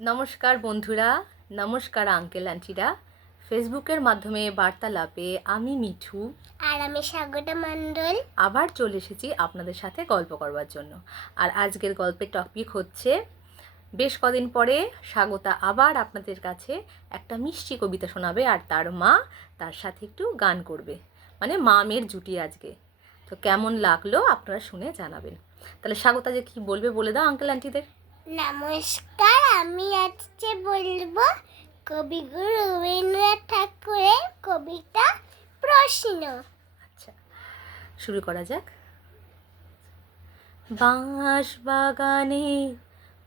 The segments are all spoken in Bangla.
নমস্কার বন্ধুরা, নমস্কার আঙ্কেল আন্টিরা। ফেসবুকের মাধ্যমে বার্তালাপে আমি মিঠু আর আমি স্বাগতা মণ্ডল। আবার চলে এসেছি আপনাদের সাথে গল্প করবার জন্য। আর আজকের গল্পের টপিক হচ্ছে, বেশ কদিন পরে স্বাগতা আবার আপনাদের কাছে একটা মিষ্টি কবিতা শোনাবে, আর তার মা তার সাথে একটু গান করবে, মানে মা মেয়ের জুটি আজকে। তো কেমন লাগলো আপনারা শুনে জানাবেন। তাহলে স্বাগতা যে কি বলবে বলে দাও আঙ্কেল আন্টিদের। নমস্কার, আমি আজকে বলবো কবিগুরু রবীন্দ্রনাথ ঠাকুরের কবিতা প্রশ্ন। আচ্ছা, শুরু করা যাক। বাঁশ বাগানে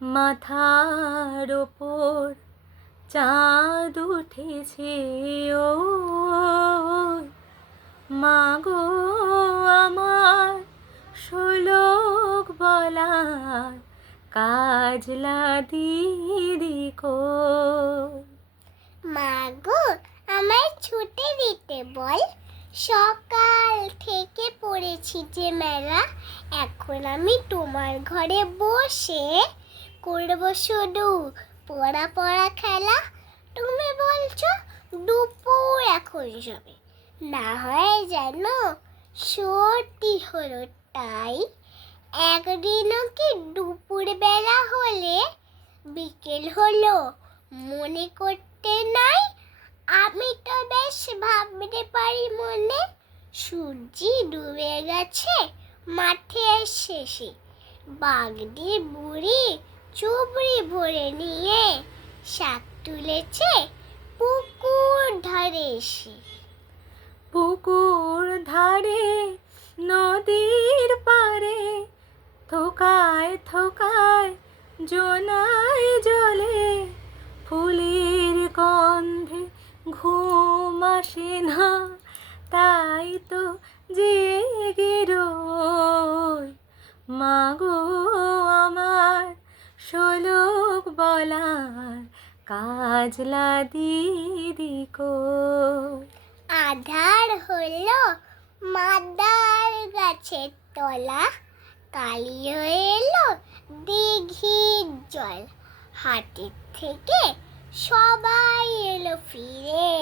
মাথার ওপর চাঁদ উঠেছে, ও মাগো আমার শোলক বলার কাজলা দিদি কই। মাগো, আমায় ছুটি দিতে বল, সকাল থেকে পড়েছি যে মেলা। এখন আমি তোমার ঘরে বসে করব শুধু পড়া পড়া খেলা। তুমি বলছো দুপুর এখন যাবে, না হয় জানো সত্যি হলো তাই। একদিনও কি দুপুর বেলা হলে বিকেল হলো মনে করতে নাই? আমি তো বেশ ভাবতে পারি মনে, সূর্য ডুবে গেছে মাঠের শেষে। বাগদি বুড়ি চুবড়ি ভরে নিয়ে শাক তুলেছে পুকুর ধারে এসে। পুকুর ধারে নদীর পারে থোকায় থোকায় জোনায় জলে ফুলের গন্ধে ঘুম আসে না, তাই তো জেগে রই। মাগো আমার শোলক বলার কাজলা দিদি কই। আধার হলো মাদার গাছের তলা, কালি হয়ে এলো দিঘির জল। হাটের থেকে সবাই এলো ফিরে,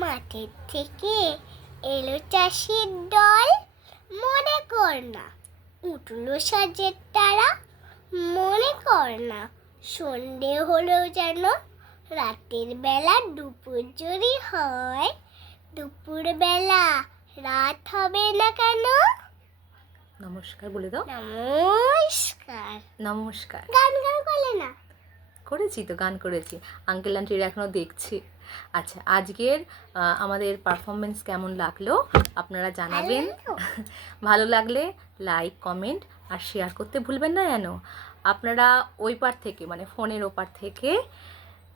মাঠের থেকে এলো চাষির দল। মনে কর না উঠলো সাজের তারা, মনে কর না সন্ধে হলো যেন। রাতের বেলা দুপুর যদি হয়, দুপুর বেলা রাত হবে না কেন? নমস্কার বলে দাও। নমস্কার। নমস্কার। গান গান করলে না? করেছি তো, গান করেছি। আঙ্কেল আন্টির এখনও দেখছি। আচ্ছা, আজকের আমাদের পারফরমেন্স কেমন লাগলো আপনারা জানাবেন। ভালো লাগলে লাইক, কমেন্ট আর শেয়ার করতে ভুলবেন না যেন। আপনারা ওই পার থেকে, মানে ফোনের ওপার থেকে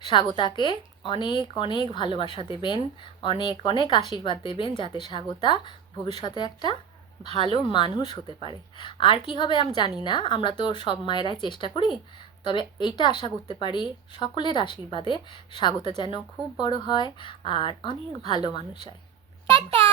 স্বাগতাকে অনেক অনেক ভালোবাসা দেবেন, অনেক অনেক আশীর্বাদ দেবেন, যাতে স্বাগতা ভবিষ্যতে একটা ভালো মানুষ হতে পারে। আর কি হবে আমি জানি না, আমরা তো সব মায়েরাই চেষ্টা করি, তবে এইটা আশা করতে পারি সকলের আশীর্বাদে স্বাগতা যেন খুব বড় হয় আর অনেক ভালো মানুষ হয়। টাটা।